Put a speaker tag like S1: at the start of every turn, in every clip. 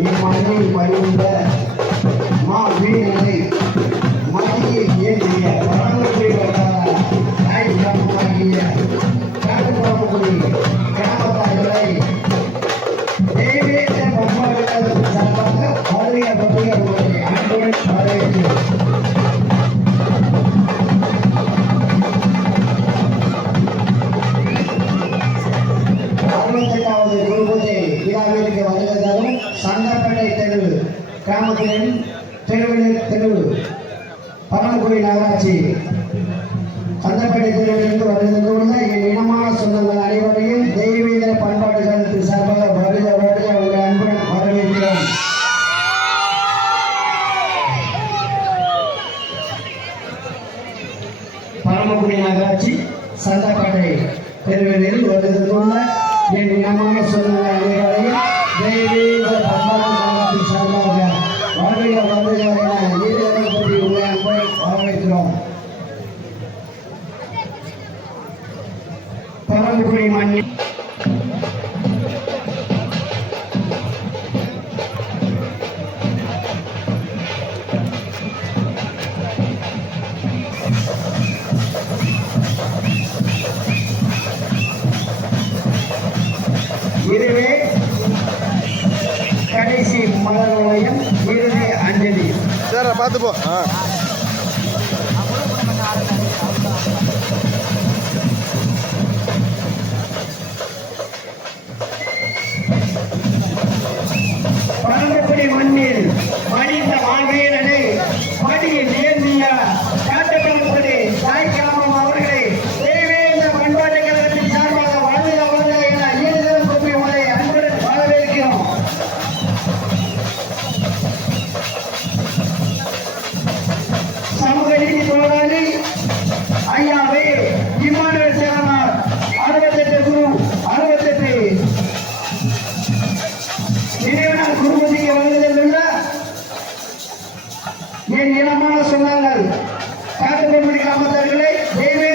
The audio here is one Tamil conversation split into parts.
S1: இம்மண்ணில் பயிர்ந்த மா வீரனை மதியை ஏந்திய பரமக்குடி வட்டார தாய் கிராமமாகிய காட்டுப்பாம்புக்குடி கிராமத்தார்களை தேவேந்திர பண்பாடுகள் சார்பாக பாரதிய பத்திரிகை உங்களை அன்புடன் வரவேற்கிறோம் கிராமத்தின் தெருவில் தெருவு பரமக்குடி நகராட்சி. சந்தப்பேட்டை தெருவிலிருந்து வருவதற்குள்ள என் இனமான சொந்தங்கள் அனைவரையும் தெய்வீக பண்பாட்டு சங்கத்தின் சார்பாக வருக வருக உங்கள் அன்புடன் வரவேற்கிறோம். பரமக்குடி நகராட்சி சந்தர்ப்பேட்டை Rapaz do என் இனமான சொன்னார்கள்? காட்டுப்படி காமத்தார்களே தேவேந்திர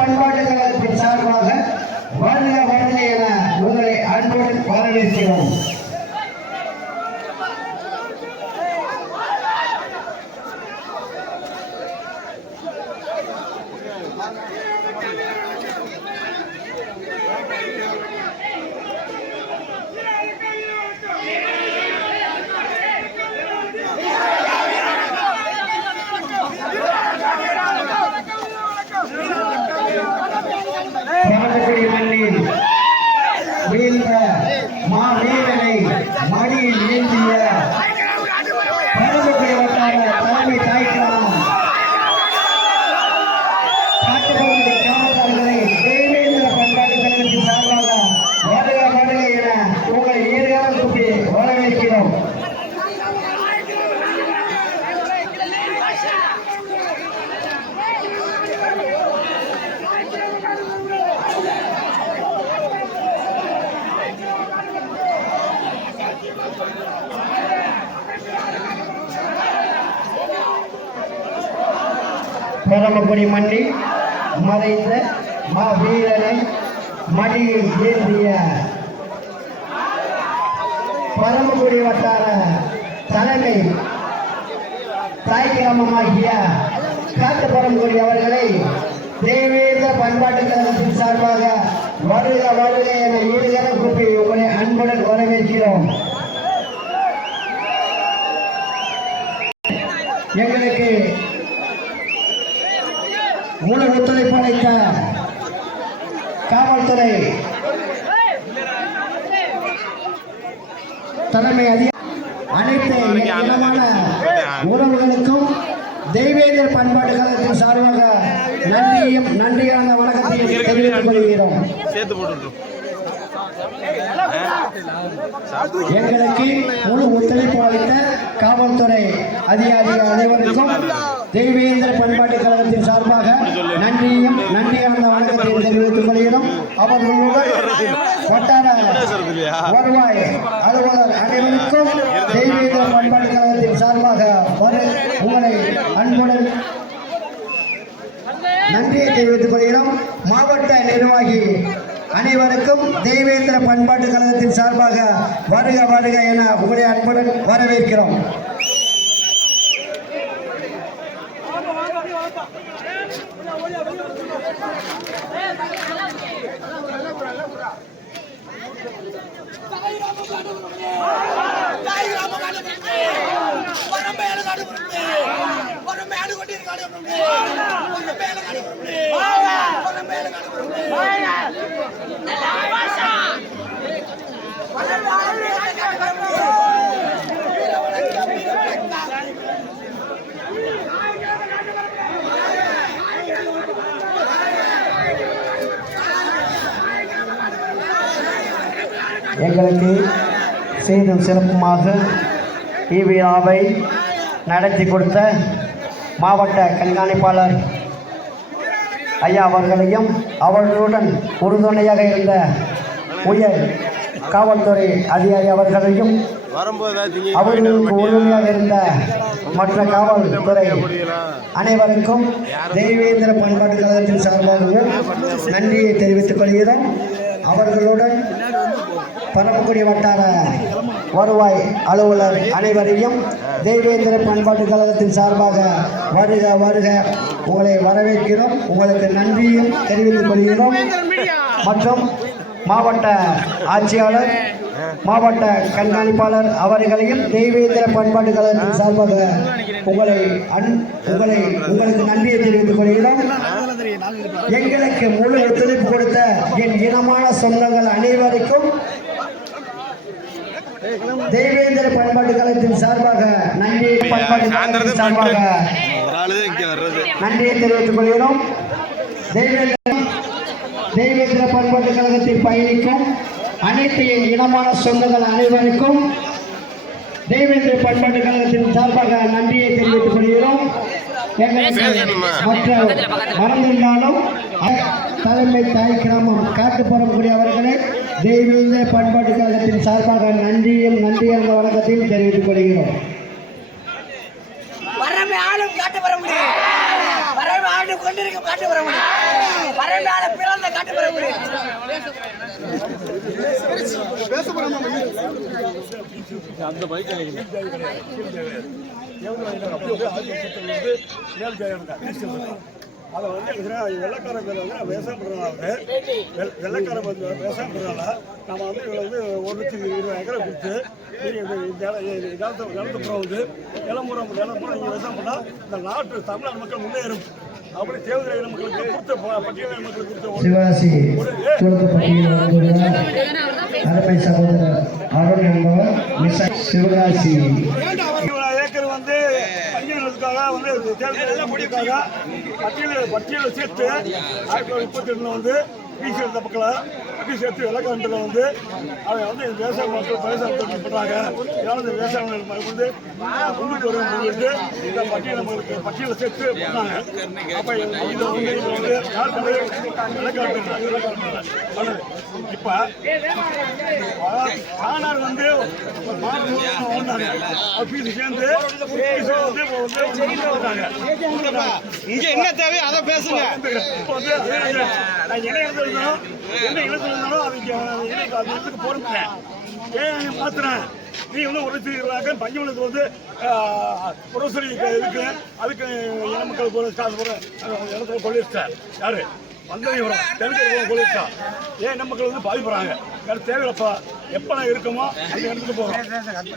S1: பண்பாட்டு கழகத்தின் சார்பாக வாழ்க வாழ்க என உங்களை அன்புடன் வரவேற்கிறோம் பரமக்குடி மண்ணில் வீழ்ந்த மா வீரனை மடியில் ஏந்திய பரமக்குடி வட்டார தலைமை தாய்க்கிராமம் காட்டுப்பகுதி கிராமத்தார்களை தேவேந்திர பண்பாட்டு கழகத்தின் சார்பாக வருக வருக என உங்களை ஈடுகாலம் கூப்பி வரவேற்கிறோம் பரமக்குடி மண்ணில் மறைந்த மா வீரனை மடியில் ஏந்திய பரமக்குடி வட்டார தலைமை தாய் கிராமமாகிய காட்டுப்பரம்புடி அவர்களை தேவேந்திர பண்பாட்டு கழகத்தின் சார்பில் வருக வருக என ஈடுகர கூப்பி உங்களை அன்புடன் வரவேற்கிறோம் எங்களுக்கு முழு ஒத்துழைப்பு அளித்த காவல்துறை தலைமை அதிகாரி அனைத்து இனமான உறவுகளுக்கும் தெய்வேந்திர பண்பாட்டு கழகத்தின் சார்பாக நன்றியும் நன்றியான வணக்கத்தையும் தெரிவித்துக் கொள்கிறோம். எங்களுக்கு முழு ஒத்துழைப்பு அளித்த காவல்துறை அதிகாரிகள் அனைவருக்கும் தெய்வேந்திர பண்பாட்டு கழகத்தின் சார்பாக நன்றியும் நன்றியார்ந்த வணக்கத்தை தெரிவித்துக் கொள்கிறோம். அவர்களுடன் வட்டார வருவாய் அலுவலர் அனைவருக்கும் தெய்வேந்திர பண்பாட்டு கழகத்தின் சார்பாக உங்களை அன்புடன் நன்றியை தெரிவித்துக் கொள்கிறோம். மாவட்ட நிர்வாகி அனைவருக்கும் தெய்வேந்திர பண்பாட்டு கழகத்தின் சார்பாக வருக வருக என உங்களை அன்புடன் வரவேற்கிறோம். எங்களுக்கு செய்தும் சிறப்புமாக இவ்விழாவை நடத்தி கொடுத்த மாவட்ட கண்காணிப்பாளர் ஐயா அவர்களையும் அவர்களுடன் உறுதுணையாக இருந்த உயர் காவல்துறை அதிகாரி அவர்களையும் அவர்களுக்கு உறுதுணையாக இருந்த மற்ற காவல்துறை அனைவருக்கும் தெய்வேந்திர பண்பாட்டு கழகத்தின் சார்பாகவும் நன்றியை தெரிவித்துக் கொள்கிறேன். அவர்களுடன் பரமக்குடி வட்டார வருவாய் அலுவலர் அனைவரையும் தெய்வேந்திர பண்பாட்டு கழகத்தின் சார்பாக வருக வருக. உங்களை வரவேற்கிறோம். உங்களுக்கு நன்றியும் தெரிவித்துக் கொள்கிறோம். மற்றும் மாவட்ட ஆட்சியாளர் மாவட்ட கண்காணிப்பாளர் அவர்களையும் தெய்வேந்திர பண்பாட்டு கழகத்தின் சார்பாக உங்களை அன் உங்களை உங்களுக்கு நன்றியை தெரிவித்துக் கொள்கிறோம். எங்களுக்கு முழு ஒத்துழைப்பு கொடுத்த என் இனமான சொந்தங்கள் அனைவருக்கும் தெய்வேந்திர பண்பாட்டு கழகத்தின் சார்பாக நன்றி. பண்பாட்டு கழகத்தின் சார்பாக நன்றியை தெரிவித்துக் கொள்கிறோம். தெய்வேந்திர தெய்வேந்திர பண்பாட்டு கழகத்தில் பயணிக்கும் அனைத்து இனமான சொந்தங்கள் அனைவருக்கும் தெய்வேந்திர பண்பாட்டு கழகத்தின் சார்பாக நன்றியை தெரிவித்துக் கொள்கிறோம். மறந்திருந்தாலும் தலைமை தாய் கிராமம் காட்டுப்பரம்புக்குடி அவர்களே தெய்வேந்திர பண்பாட்டு கழகத்தின் சார்பாக நன்றியும் நன்றியான வணக்கத்தையும் தெரிவித்துக் கொள்கிறோம்.
S2: வரமே ஆளும்
S3: அதை வந்து வெள்ளக்கார பேர் வந்து விவசாயம் பண்ணுறதுனால வெள்ளக்கார வந்து விவசாயம் பண்ணுறதுனால நம்ம வந்து இவங்களை வந்து ஒரு லட்சத்தி இருபது ஏக்கரை கொடுத்து நீங்கள் இந்த நிலத்தை நிலத்துப்புறம் வந்து நிலமுறம் நிலமுறம் நீங்கள் விவசாயம் பண்ணால் இந்த நாட்டு தமிழ்நாடு மக்கள் முன்னேறும். அப்படி தேவையான மக்களுக்கு கொடுத்த பட்டியலின மக்களுக்கு கொடுத்த
S1: வருகிறார் அருமை சகோதரர் அருண் என்பவர் மிஸ் சிவகாசி
S3: இவ்வளவு ஏக்கர் வந்து பஞ்சாயத்துக்காக வந்து தேர்தல் முடிவுக்காக பட்டியல் பட்டியலில் சேர்த்து ஆயிரத்தி தொள்ளாயிரத்தி முப்பத்தி ரெண்டுல வந்து பிசி எடுத்த பக்கம் சேர்த்து விளக்கண்டில் வந்து அதை வந்து விவசாய மக்கள் தொழில் பண்ணுறாங்க இதனால இந்த விவசாய மக்கள் வந்து முன்னுக்கு வருவது இந்த பட்டியல் நம்மளுக்கு பட்டியலில் சேர்த்து பண்ணாங்க அப்போ இதை வந்து இது வந்து யார் பண்ணது இப்போ ஆனார் வந்து மாடு சேர்ந்து இப்போ வந்து வந்தாங்க
S4: இங்க என்ன தேவையோ அதை பேசுங்க.
S3: வந்து அது நான் என்ன இடத்துல இருந்தாலும் என்ன இடத்துல இருந்தாலும் அதுக்கு எனக்கு அது இடத்துக்கு போகிறேன் ஏன் மாத்துறேன் நீ வந்து ஒரு லட்சத்தி இருபதாயிரம் வந்து புரோசரி இருக்கு அதுக்கு இன மக்கள் போல காசு போகிற இடத்துல கொள்ளிருச்சார் யாரு வந்தவங்க தெலுங்கு கொள்ளிருச்சா ஏன் நம்ம மக்கள் வந்து பாதிப்புறாங்க? வேறு தேவையில்லப்பா. எப்போ நான் இருக்கோமோ அந்த இடத்துக்கு போகிறோம்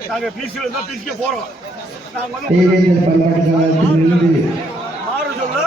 S3: நாங்கள் பிசியில் இருந்தால் பிசிக்கே போகிறோம் நாங்கள் வந்து மாறு சொல்ல.